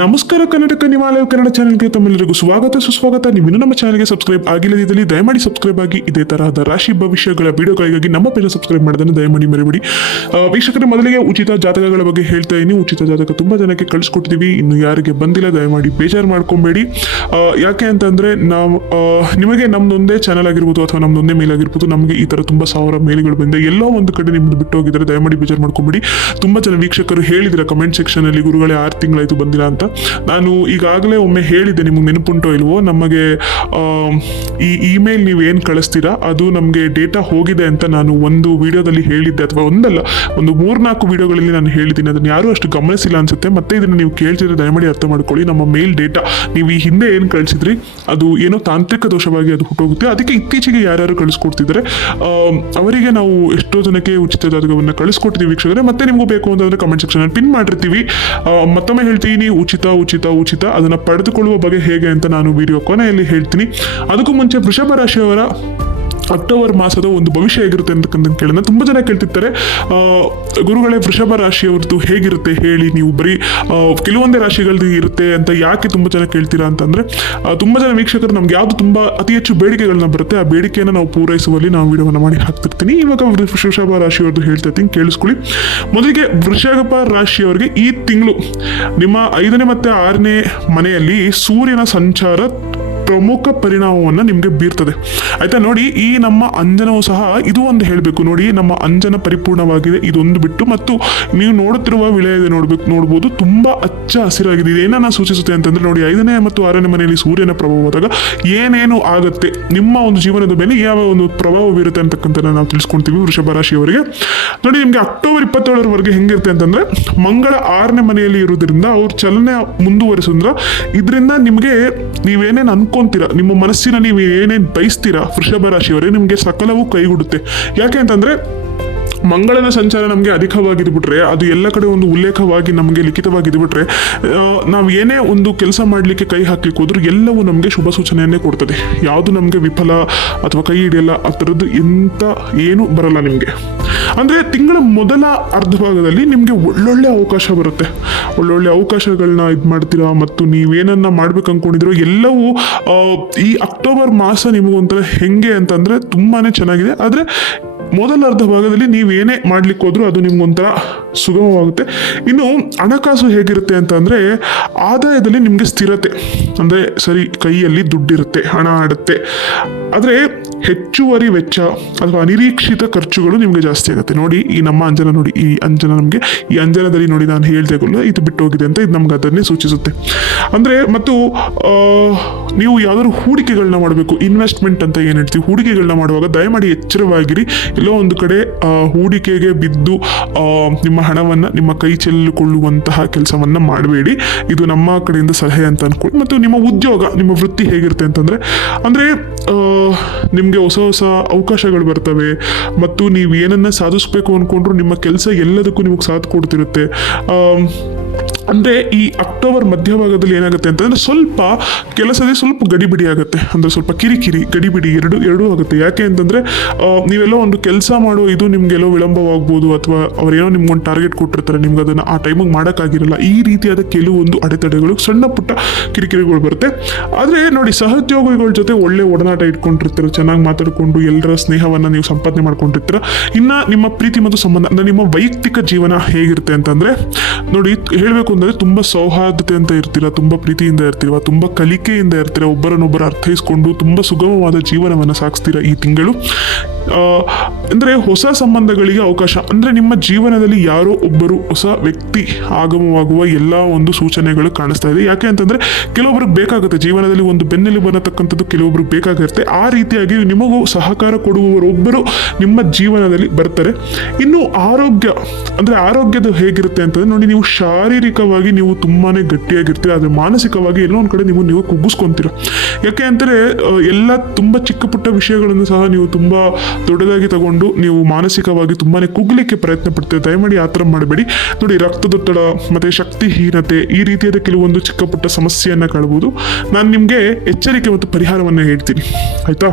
ನಮಸ್ಕಾರ ಕರ್ನಾಟಕ ನಿಮಾಲಯ ಕನ್ನಡ ಚಾನೆಲ್ಗೆ ತಮ್ಮೆಲ್ಲರಿಗೂ ಸ್ವಾಗತ, ಸುಸ್ವಾಗತ. ನೀವು ನಮ್ಮ ಚಾನೆಲ್ಗೆ ಸಬ್ಸ್ಕ್ರೈಬ್ ಆಗಿಲ್ಲದಿದ್ದಲ್ಲಿ ದಯಮಾಡಿ ಸಬ್ಸ್ಕ್ರೈಬ್ ಆಗಿ. ಇದೇ ತರಹದ ರಾಶಿ ಭವಿಷ್ಯಗಳ ವಿಡಿಯೋಗಳಿಗಾಗಿ ನಮ್ಮ ಪೇಜ್ ಸಬ್ಸ್ಕ್ರೈಬ್ ಮಾಡೋದನ್ನು ದಯಮಾಡಿ ಮರಿಬೇಡಿ. ವೀಕ್ಷಕರ, ಮೊದಲಿಗೆ ಉಚಿತ ಜಾತಕಗಳ ಬಗ್ಗೆ ಹೇಳ್ತಾ ಇದ್ದೀನಿ. ಉಚಿತ ಜಾತಕ ತುಂಬಾ ಜನಕ್ಕೆ ಕಳಿಸ್ಕೊಟ್ಟಿದ್ದೀವಿ ಇನ್ನು ಯಾರಿಗೆ ಬಂದಿಲ್ಲ, ದಯಮಾಡಿ ಬೇಜಾರು ಮಾಡ್ಕೊಬೇಡಿ. ಯಾಕೆ ಅಂತಂದ್ರೆ ನಾವು ನಿಮಗೆ ನಮ್ದೊಂದೇ ಚಾನಲ್ ಆಗಿರ್ಬೋದು ಅಥವಾ ನಮ್ದೊಂದೇ ಮೇಲ್ ಆಗಿರ್ಬೋದು, ನಮಗೆ ಈ ತರ ತುಂಬಾ ಸಾವಿರ ಮೇಲ್ಗಳು ಬಂದಿದೆ ಎಲ್ಲೋ ಒಂದು ಕಡೆ ನಿಮ್ದು ಬಿಟ್ಟು ಹೋಗಿದ್ರೆ ದಯಮಾಡಿ ಬೇಜಾರು ಮಾಡ್ಕೊಬೇಡಿ. ತುಂಬಾ ಜನ ವೀಕ್ಷಕರು ಹೇಳಿದ್ರೆ ಕಮೆಂಟ್ ಸೆಕ್ಷನ್ ಅಲ್ಲಿ, ಗುರುಗಳೇ, ಆರು ತಿಂಗಳಾಯ್ತು ಬಂದಿಲ್ಲ ಅಂತ. ನಾನು ಈಗಾಗಲೇ ಒಮ್ಮೆ ಹೇಳಿದ್ದೆ ನಿಮಗೆ ನೆನಪುಂಟೋ ಇಲ್ವೋ, ನಮಗೆ ಈ ಇಮೇಲ್ ನೀವು ಏನು ಕಳಿಸ್ತೀರಾ, ಅದು ನಮಗೆ ಡೇಟಾ ಹೋಗಿದೆ ಅಂತ ನಾನು ಒಂದು ವಿಡಿಯೋದಲ್ಲಿ ಹೇಳಿದ್ದೆ, ಅಥವಾ ಒಂದಲ್ಲ, ಒಂದು ಮೂರ್ನಾಲ್ಕು ವಿಡಿಯೋಗಳಲ್ಲಿ ನಾನು ಹೇಳಿದ್ದೀನಿ. ಅದನ್ನು ಯಾರೂ ಅಷ್ಟು ಗಮನಿಸಿಲ್ಲ ಅನ್ಸುತ್ತೆ. ಮತ್ತೆ ಇದನ್ನು ನೀವು ಕೇಳ್ತಿದ್ರೆ ದಯಮಾಡಿ ಅರ್ಥ ಮಾಡ್ಕೊಳ್ಳಿ. ನಮ್ಮ ಮೇಲ್ ಡೇಟಾ ನೀವು ಈ ಹಿಂದೆ ಏನು ಕಳಿಸಿದ್ರಿ, ಅದು ಏನೋ ತಾಂತ್ರಿಕ ದೋಷವಾಗಿ ಅದು ಹುಟ್ಟೋಗುತ್ತೆ. ಅದಕ್ಕೆ ಇತ್ತೀಚೆಗೆ ಯಾರ್ಯಾರು ಕಳಿಸ್ಕೊಡ್ತಿದ್ದಾರೆ ಅವರಿಗೆ ನಾವು ಎಷ್ಟೋ ಜನಕ್ಕೆ ಉಚಿತ ಜಾತಕವನ್ನು ಕಳಿಸ್ಕೊಡ್ತೀವಿ ವೀಕ್ಷಕರೇ. ಮತ್ತೆ ನಿಮಗೂ ಬೇಕು ಅಂತಂದ್ರೆ ಕಮೆಂಟ್ ಸೆಕ್ಷನ್ ಪಿನ್ ಮಾಡಿರ್ತೀವಿ. ಮತ್ತೊಮ್ಮೆ ಹೇಳ್ತೀನಿ ಉಚಿತ ಉಚಿತ ಉಚಿತ ಅದನ್ನು ಪಡೆದುಕೊಳ್ಳುವ ಬಗ್ಗೆ ಹೇಗೆ ಅಂತ ನಾನು ವಿಡಿಯೋ ಕೊನೆಯಲ್ಲಿ ಹೇಳ್ತೀನಿ. ಅದಕ್ಕೂ ಮುಂಚೆ ವೃಷಭ ರಾಶಿಯವರ ಅಕ್ಟೋಬರ್ ಮಾಸದ ಒಂದು ಭವಿಷ್ಯ ಹೇಗಿರುತ್ತೆ ಅಂತಕ್ಕಂಥ ಕೇಳೋಣ. ತುಂಬ ಜನ ಕೇಳ್ತಿರ್ತಾರೆ ಗುರುಗಳೇ ವೃಷಭ ರಾಶಿಯವ್ರದ್ದು ಹೇಗಿರುತ್ತೆ ಹೇಳಿ ನೀವು ಬರೀ ಕೆಲವೊಂದೇ ರಾಶಿಗಳದ್ದು ಇರುತ್ತೆ ಅಂತ ಯಾಕೆ ತುಂಬ ಜನ ಕೇಳ್ತೀರಾ ಅಂತಂದ್ರೆ ತುಂಬ ಜನ ವೀಕ್ಷಕರು ನಮ್ಗೆ ಯಾವುದು ತುಂಬ ಅತಿ ಹೆಚ್ಚು ಬೇಡಿಕೆಗಳನ್ನ ಬರುತ್ತೆ, ಆ ಬೇಡಿಕೆಯನ್ನು ನಾವು ಪೂರೈಸುವಲ್ಲಿ ನಾವು ವಿಡಿಯೋವನ್ನು ಮಾಡಿ ಹಾಕ್ತಿರ್ತೀನಿ. ಇವಾಗ ವೃಷಭ ರಾಶಿಯವ್ರದ್ದು ಹೇಳ್ತಾ ಇರ್ತೀನಿ, ಕೇಳಿಸ್ಕೊಳ್ಳಿ. ಮೊದಲಿಗೆ ವೃಷಭ ರಾಶಿಯವರಿಗೆ ಈ ತಿಂಗಳು, ನಿಮ್ಮ ಐದನೇ ಮತ್ತೆ ಆರನೇ ಮನೆಯಲ್ಲಿ ಸೂರ್ಯನ ಸಂಚಾರ ಪ್ರಮುಖ ಪರಿಣಾಮವನ್ನು ನಿಮಗೆ ಬೀರ್ತದೆ. ಆಯಿತಾ, ನೋಡಿ, ಈ ನಮ್ಮ ಅಂಜನವು ಸಹ ಇದು ಒಂದು ಹೇಳಬೇಕು. ನೋಡಿ, ನಮ್ಮ ಅಂಜನ ಪರಿಪೂರ್ಣವಾಗಿದೆ, ಇದೊಂದು ಬಿಟ್ಟು, ಮತ್ತು ನೀವು ನೋಡುತ್ತಿರುವ ವಿಳಯದ ನೋಡಬೇಕು, ನೋಡ್ಬೋದು, ತುಂಬಾ ಹಚ್ಚ ಹಸಿರಾಗಿದೆ. ಏನನ್ನ ಸೂಚಿಸುತ್ತೆ ಅಂತಂದ್ರೆ, ನೋಡಿ, ಐದನೇ ಮತ್ತು ಆರನೇ ಮನೆಯಲ್ಲಿ ಸೂರ್ಯನ ಪ್ರಭಾವ ಹೋದಾಗ ಏನೇನು ಆಗುತ್ತೆ, ನಿಮ್ಮ ಒಂದು ಜೀವನದ ಮೇಲೆ ಯಾವ ಒಂದು ಪ್ರಭಾವ ಬೀರುತ್ತೆ ಅಂತಕ್ಕಂಥ ನಾವು ತಿಳಿಸ್ಕೊಳ್ತೀವಿ ವೃಷಭ ರಾಶಿಯವರಿಗೆ. ನೋಡಿ, ನಿಮಗೆ ಅಕ್ಟೋಬರ್ ಇಪ್ಪತ್ತೇಳರವರೆಗೆ ಹೆಂಗಿರುತ್ತೆ ಅಂತಂದ್ರೆ, ಮಂಗಳ ಆರನೇ ಮನೆಯಲ್ಲಿ ಇರುವುದರಿಂದ, ಅವ್ರ ಚಲನೆ ಮುಂದುವರಿಸೋದ್ರ ಇದರಿಂದ ನಿಮಗೆ ನೀವೇನೇನು ಅನ್ಕೊಂತೀರಾ ನಿಮ್ಮ ಮನಸ್ಸಿನ ನೀವು ಏನೇನು ಬಯಸ್ತೀರಾ ವೃಷಭ ರಾಶಿಯವರೇ? ನಿಮಗೆ ಸಕಲವೂ ಕೈಗೂಡುತ್ತೆ. ಯಾಕೆ ಅಂತಂದ್ರೆ ಮಂಗಳನ ಸಂಚಾರ ನಮಗೆ ಅಧಿಕವಾಗಿದ್ಬಿಟ್ರೆ ಅದು ಎಲ್ಲ ಕಡೆ ಒಂದು ಉಲ್ಲೇಖವಾಗಿ ನಮಗೆ ಲಿಖಿತವಾಗಿದ್ಬಿಟ್ರೆ ನಾವು ಏನೇ ಒಂದು ಕೆಲಸ ಮಾಡಲಿಕ್ಕೆ ಕೈ ಹಾಕ್ಲಿಕ್ಕೆ ಹೋದ್ರೂ ಎಲ್ಲವೂ ನಮಗೆ ಶುಭ ಸೂಚನೆಯನ್ನೇ ಕೊಡ್ತದೆ. ಯಾವುದು ನಮಗೆ ವಿಫಲ ಅಥವಾ ಕೈ ಹಿಡಿಯಲ್ಲ ಆ ಥರದ್ದು ಎಂಥ ಏನೂ ಬರಲ್ಲ ನಿಮಗೆ. ಅಂದರೆ ತಿಂಗಳ ಮೊದಲ ಅರ್ಧ ಭಾಗದಲ್ಲಿ ನಿಮಗೆ ಒಳ್ಳೊಳ್ಳೆ ಅವಕಾಶ ಬರುತ್ತೆ. ಒಳ್ಳೊಳ್ಳೆ ಅವಕಾಶಗಳನ್ನ ಇದು ಮಾಡ್ತೀರಾ ಮತ್ತು ನೀವೇನನ್ನ ಮಾಡ್ಬೇಕು ಅಂದ್ಕೊಂಡಿದ್ರು ಎಲ್ಲವೂ ಈ ಅಕ್ಟೋಬರ್ ಮಾಸ ನಿಮಗೊಂಥರ ಹೆಂಗೆ ಅಂತಂದರೆ ತುಂಬಾ ಚೆನ್ನಾಗಿದೆ. ಆದರೆ ಮೊದಲ ಅರ್ಧ ಭಾಗದಲ್ಲಿ ನೀವೇನೇ ಮಾಡ್ಲಿಕ್ಕೆ ಹೋದ್ರೂ ಅದು ನಿಮ್ಗೊಂಥರ ಸುಗಮವಾಗುತ್ತೆ. ಇನ್ನು ಹಣಕಾಸು ಹೇಗಿರುತ್ತೆ ಅಂತ ಅಂದರೆ ಆದಾಯದಲ್ಲಿ ನಿಮಗೆ ಸ್ಥಿರತೆ. ಅಂದರೆ ಸರಿ ಕೈಯಲ್ಲಿ ದುಡ್ಡಿರುತ್ತೆ, ಹಣ ಆಡುತ್ತೆ. ಆದರೆ ಹೆಚ್ಚುವರಿ ವೆಚ್ಚ ಅಥವಾ ಅನಿರೀಕ್ಷಿತ ಖರ್ಚುಗಳು ನಿಮಗೆ ಜಾಸ್ತಿ ಆಗುತ್ತೆ. ನೋಡಿ, ಈ ನಮ್ಮ ಅಂಜನ ನೋಡಿ, ಈ ಅಂಜನ ನಮಗೆ, ಈ ಅಂಜನದಲ್ಲಿ ನೋಡಿ ನಾನು ಹೇಳಿದೆ ಗೊಲ್ಲ, ಇದು ಬಿಟ್ಟು ಹೋಗಿದೆ ಅಂತ ಇದು ನಮ್ಗೆ ಅದನ್ನೇ ಸೂಚಿಸುತ್ತೆ. ಅಂದರೆ, ಮತ್ತು ನೀವು ಯಾವ್ದಾದ್ರು ಹೂಡಿಕೆಗಳನ್ನ ಮಾಡಬೇಕು, ಇನ್ವೆಸ್ಟ್ಮೆಂಟ್ ಅಂತ ಏನು ಹೇಳ್ತೀವಿ ಹೂಡಿಕೆಗಳನ್ನ ಮಾಡುವಾಗ ದಯಮಾಡಿ ಎಚ್ಚರವಾಗಿರಿ. ಎಲ್ಲೋ ಒಂದು ಕಡೆ ಹೂಡಿಕೆಗೆ ಬಿದ್ದು ನಿಮ್ಮ ಹಣವನ್ನು, ನಿಮ್ಮ ಕೈ ಚೆಲ್ಲಿಕೊಳ್ಳುವಂತಹ ಕೆಲಸವನ್ನು ಮಾಡಬೇಡಿ. ಇದು ನಮ್ಮ ಕಡೆಯಿಂದ ಸಲಹೆ ಅಂತ ಅನ್ಕೊಳ್ಳಿ ಮತ್ತು ನಿಮ್ಮ ಉದ್ಯೋಗ, ನಿಮ್ಮ ವೃತ್ತಿ ಹೇಗಿರುತ್ತೆ ಅಂತಂದರೆ, ಅಂದರೆ ನಿಮಗೆ ಹೊಸ ಹೊಸ ಅವಕಾಶಗಳು ಬರ್ತವೆ. ಮತ್ತು ನೀವು ಏನನ್ನ ಸಾಧಿಸ್ಬೇಕು ಅಂದ್ಕೊಂಡ್ರು ನಿಮ್ಮ ಕೆಲಸ ಎಲ್ಲದಕ್ಕೂ ನಿಮಗೆ ಸಾಥ್ ಕೊಡ್ತಿರುತ್ತೆ. ಅಂದರೆ ಈ ಅಕ್ಟೋಬರ್ ಮಧ್ಯಭಾಗದಲ್ಲಿ ಏನಾಗುತ್ತೆ ಅಂತಂದರೆ ಸ್ವಲ್ಪ ಕೆಲಸದಲ್ಲಿ ಸ್ವಲ್ಪ ಗಡಿಬಿಡಿ ಆಗುತ್ತೆ. ಅಂದರೆ ಸ್ವಲ್ಪ ಕಿರಿಕಿರಿ, ಗಡಿಬಿಡಿ ಎರಡು, ಎರಡೂ ಆಗುತ್ತೆ. ಯಾಕೆ ಅಂತಂದರೆ ನೀವೆಲ್ಲೋ ಒಂದು ಕೆಲಸ ಮಾಡೋ ಇದು ನಿಮಗೆಲ್ಲೋ ವಿಳಂಬವಾಗ್ಬೋದು ಅಥವಾ ಅವರೇನೋ ನಿಮ್ಗೊಂದು ಟಾರ್ಗೆಟ್ ಕೊಟ್ಟಿರ್ತಾರೆ, ನಿಮ್ಗೆ ಅದನ್ನು ಆ ಟೈಮಿಗೆ ಮಾಡೋಕ್ಕಾಗಿರಲ್ಲ. ಈ ರೀತಿಯಾದ ಕೆಲವೊಂದು ಅಡೆತಡೆಗಳು, ಸಣ್ಣ ಪುಟ್ಟ ಕಿರಿಕಿರಿಗಳು ಬರುತ್ತೆ. ಆದರೆ ನೋಡಿ, ಸಹೋದ್ಯೋಗಿಗಳ ಜೊತೆ ಒಳ್ಳೆ ಒಡನಾಟ ಇಟ್ಕೊಂಡಿರ್ತಾರೆ, ಚೆನ್ನಾಗಿ ಮಾತಾಡಿಕೊಂಡು ಎಲ್ಲರ ಸ್ನೇಹವನ್ನು ನೀವು ಸಂಪಾದನೆ ಮಾಡ್ಕೊಂಡಿರ್ತೀರ. ಇನ್ನು ನಿಮ್ಮ ಪ್ರೀತಿ ಮತ್ತು ಸಂಬಂಧ, ಅಂದರೆ ನಿಮ್ಮ ವೈಯಕ್ತಿಕ ಜೀವನ ಹೇಗಿರುತ್ತೆ ಅಂತಂದರೆ, ನೋಡಿ, ಹೇಳಬೇಕು ಅಂತಂದರೆ ತುಂಬ ಸೌಹಾರ್ದತೆ ಅಂತ ಇರ್ತೀರ ತುಂಬ ಪ್ರೀತಿಯಿಂದ ಇರ್ತೀರ ತುಂಬ ಕಲಿಕೆಯಿಂದ ಇರ್ತೀರ ಒಬ್ಬರನ್ನೊಬ್ಬರು ಅರ್ಥೈಸ್ಕೊಂಡು ತುಂಬ ಸುಗಮವಾದ ಜೀವನವನ್ನು ಸಾಗಿಸ್ತೀರ ಈ ತಿಂಗಳು? ಅಂದರೆ ಹೊಸ ಸಂಬಂಧಗಳಿಗೆ ಅವಕಾಶ, ಅಂದರೆ ನಿಮ್ಮ ಜೀವನದಲ್ಲಿ ಯಾರೋ ಒಬ್ಬರು ಹೊಸ ವ್ಯಕ್ತಿ ಆಗಮವಾಗುವ ಎಲ್ಲ ಒಂದು ಸೂಚನೆಗಳು ಕಾಣಿಸ್ತಾ ಇದೆ. ಯಾಕೆ ಅಂತಂದರೆ ಕೆಲವೊಬ್ರಿಗೆ ಬೇಕಾಗುತ್ತೆ, ಜೀವನದಲ್ಲಿ ಒಂದು ಬೆನ್ನೆಲು ಬರತಕ್ಕಂಥದ್ದು ಕೆಲವೊಬ್ರಿಗೆ ಬೇಕಾಗಿರುತ್ತೆ. ಆ ರೀತಿಯಾಗಿ ನಿಮಗೂ ಸಹಕಾರ ಕೊಡುವವರೊಬ್ಬರು ನಿಮ್ಮ ಜೀವನದಲ್ಲಿ ಬರ್ತಾರೆ. ಇನ್ನು ಆರೋಗ್ಯ, ಅಂದರೆ ಆರೋಗ್ಯದ ಹೇಗಿರುತ್ತೆ ಅಂತಂದ್ರೆ ನೋಡಿ, ನೀವು ಶಾರೀರಿಕವಾಗಿ ನೀವು ತುಂಬಾ ಗಟ್ಟಿಯಾಗಿರ್ತೀರ, ಆದರೆ ಮಾನಸಿಕವಾಗಿ ಎಲ್ಲೋ ಒಂದು ಕಡೆ ನೀವು ನೀವು ಕುಗ್ಗಿಸ್ಕೊಂತೀರ. ಯಾಕೆ ಅಂದರೆ ಎಲ್ಲ ತುಂಬ ಚಿಕ್ಕ ಪುಟ್ಟ ವಿಷಯಗಳನ್ನು ಸಹ ನೀವು ತುಂಬ ದೊಡ್ಡದಾಗಿ ತಗೊಂಡು ನೀವು ಮಾನಸಿಕವಾಗಿ ತುಂಬಾ ಕುಗ್ಲಿಕ್ಕೆ ಪ್ರಯತ್ನ ಪಡ್ತೀರಿ. ದಯಮಾಡಿ ಆ ಥರ ಮಾಡಬೇಡಿ. ನೋಡಿ, ರಕ್ತದೊತ್ತಡ, ಮತ್ತು ಶಕ್ತಿಹೀನತೆ, ಈ ರೀತಿಯಾದ ಕೆಲವೊಂದು ಚಿಕ್ಕ ಪುಟ್ಟ ಸಮಸ್ಯೆಯನ್ನು ಕಾಣಬಹುದು ನಾನು ನಿಮಗೆ ಎಚ್ಚರಿಕೆ ಮತ್ತು ಪರಿಹಾರವನ್ನು ಹೇಳ್ತೀನಿ. ಆಯಿತಾ?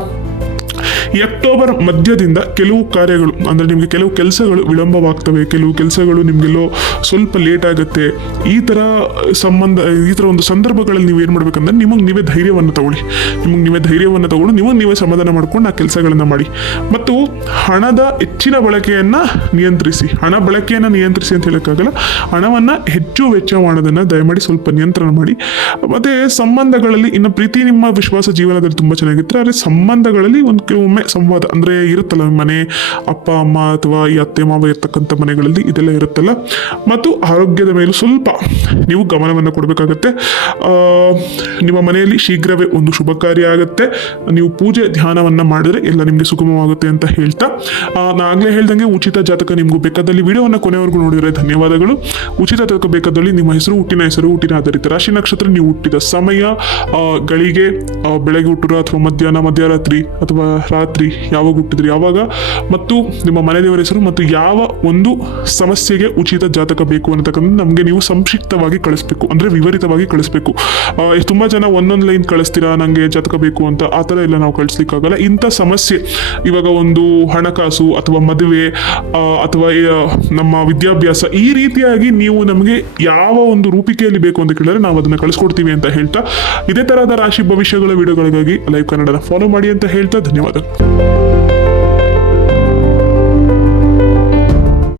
ಈ ಅಕ್ಟೋಬರ್ ಮಧ್ಯದಿಂದ ಕೆಲವು ಕಾರ್ಯಗಳು, ಅಂದರೆ ನಿಮಗೆ ಕೆಲವು ಕೆಲಸಗಳು ವಿಳಂಬವಾಗ್ತವೆ, ಕೆಲವು ಕೆಲಸಗಳು ನಿಮಗೆಲ್ಲೋ ಸ್ವಲ್ಪ ಲೇಟ್ ಆಗುತ್ತೆ. ಈ ಥರ ಸಂಬಂಧ, ಈ ಥರ ಒಂದು ಸಂದರ್ಭಗಳಲ್ಲಿ ನೀವು ಏನು ಮಾಡಬೇಕಂದ್ರೆ ನಿಮಗೆ ನೀವೇ ಧೈರ್ಯವನ್ನು ತಗೊಳ್ಳಿ. ನಿಮಗೆ ನೀವೇ ಧೈರ್ಯವನ್ನು ತಗೊಂಡು ನಿಮಗೆ ನೀವೇ ಸಮಾಧಾನ ಮಾಡ್ಕೊಂಡು ಆ ಕೆಲಸಗಳನ್ನು ಮಾಡಿ. ಮತ್ತು ಹಣದ ಹೆಚ್ಚಿನ ಬಳಕೆಯನ್ನು ನಿಯಂತ್ರಿಸಿ. ಹಣ ಬಳಕೆಯನ್ನು ನಿಯಂತ್ರಿಸಿ ಅಂತ ಹೇಳೋಕ್ಕಾಗಲ್ಲ. ಹಣವನ್ನು ಹೆಚ್ಚು ವೆಚ್ಚ ಮಾಡೋದನ್ನು ದಯಮಾಡಿ ಸ್ವಲ್ಪ ನಿಯಂತ್ರಣ ಮಾಡಿ. ಮತ್ತು ಸಂಬಂಧಗಳಲ್ಲಿ, ಇನ್ನು ಪ್ರೀತಿ ನಿಮ್ಮ ವಿಶ್ವಾಸ ಜೀವನದಲ್ಲಿ ತುಂಬ ಚೆನ್ನಾಗಿತ್ತು ಆದರೆ ಸಂಬಂಧಗಳಲ್ಲಿ ಒಂದು ಕೆಲವೊಮ್ಮೆ ಸಂವಾದ ಅಂದರೆ ಇರುತ್ತಲ್ಲ ಮನೆ ಅಪ್ಪ ಅಮ್ಮ ಅಥವಾ ಈ ಅತ್ತೆ ಮಾವ ಇರ್ತಕ್ಕಂಥ ಮನೆಗಳಲ್ಲಿ ಇದೆಲ್ಲ ಇರುತ್ತಲ್ಲ. ಮತ್ತು ಆರೋಗ್ಯದ ಮೇಲೂ ಸ್ವಲ್ಪ ನೀವು ಗಮನವನ್ನು ಕೊಡಬೇಕಾಗತ್ತೆ. ನಿಮ್ಮ ಮನೆಯಲ್ಲಿ ಶೀಘ್ರವೇ ಒಂದು ಶುಭ ಕಾರ್ಯ ಆಗುತ್ತೆ. ನೀವು ಪೂಜೆ ಧ್ಯಾನವನ್ನು ಮಾಡಿದ್ರೆ ಎಲ್ಲ ನಿಮಗೆ ಸುಗಮವಾಗುತ್ತೆ ಅಂತ ಹೇಳ್ತಾ. ಆ, ನಾ ಆಗಲೇ ಹೇಳ್ದಂಗೆ ಉಚಿತ ಜಾತಕ ನಿಮಗೂ ಬೇಕಾದಲ್ಲಿ ವಿಡಿಯೋವನ್ನು ಕೊನೆವರೆಗೂ ನೋಡಿದರೆ ಧನ್ಯವಾದಗಳು. ಉಚಿತ ಜಾತಕ ಬೇಕಾದಲ್ಲಿ ನಿಮ್ಮ ಹೆಸರು ಹುಟ್ಟಿನ ಹೆಸರು ಹುಟ್ಟಿನ ಆಧಾರಿತ ರಾಶಿ ನಕ್ಷತ್ರ ನೀವು ಹುಟ್ಟಿದ ಸಮಯ ಗಳಿಗೆ ಬೆಳಗ್ಗೆ ಹುಟ್ಟಿರೋ ಅಥವಾ ಮಧ್ಯಾಹ್ನ ಮಧ್ಯರಾತ್ರಿ ಅಥವಾ ರಾತ್ರಿ ಯಾವಾಗ ಹುಟ್ಟಿದ್ರಿ ಯಾವಾಗ? ಮತ್ತು ನಿಮ್ಮ ಮನೆ ದೇವರ ಹೆಸರು ಮತ್ತು ಯಾವ ಒಂದು ಸಮಸ್ಯೆಗೆ ಉಚಿತ ಜಾತಕ ಬೇಕು ಅನ್ನತಕ್ಕಂಥ ನಮಗೆ ನೀವು ಸಂಕ್ಷಿಪ್ತವಾಗಿ ಕಳಿಸ್ಬೇಕು, ಅಂದರೆ ವಿವರಿತವಾಗಿ ಕಳಿಸ್ಬೇಕು. ತುಂಬ ಜನ ಒಂದೊಂದು ಲೈನ್ ಕಳಿಸ್ತೀರಾ ನನಗೆ ಜಾತಕ ಬೇಕು ಅಂತ? ಆ ಥರ ಎಲ್ಲ ನಾವು ಕಳಿಸ್ಲಿಕ್ಕಾಗಲ್ಲ. ಇಂಥ ಸಮಸ್ಯೆ, ಇವಾಗ ಒಂದು ಹಣಕಾಸು ಅಥವಾ ಮದುವೆ ಅಥವಾ ನಮ್ಮ ವಿದ್ಯಾಭ್ಯಾಸ, ಈ ರೀತಿಯಾಗಿ ನೀವು ನಮಗೆ ಯಾವ ಒಂದು ರೂಪಿಕೆಯಲ್ಲಿ ಬೇಕು ಅಂತ ಕೇಳಿದ್ರೆ ನಾವು ಅದನ್ನು ಕಳಿಸ್ಕೊಡ್ತೀವಿ ಅಂತ ಹೇಳ್ತಾ, ಇದೇ ತರಹದ ರಾಶಿ ಭವಿಷ್ಯಗಳ ವಿಡಿಯೋಗಳಿಗಾಗಿ ಲೈವ್ ಕನ್ನಡನ ಫಾಲೋ ಮಾಡಿ ಅಂತ ಹೇಳ್ತಾ ಧನ್ಯವಾದ Thank you.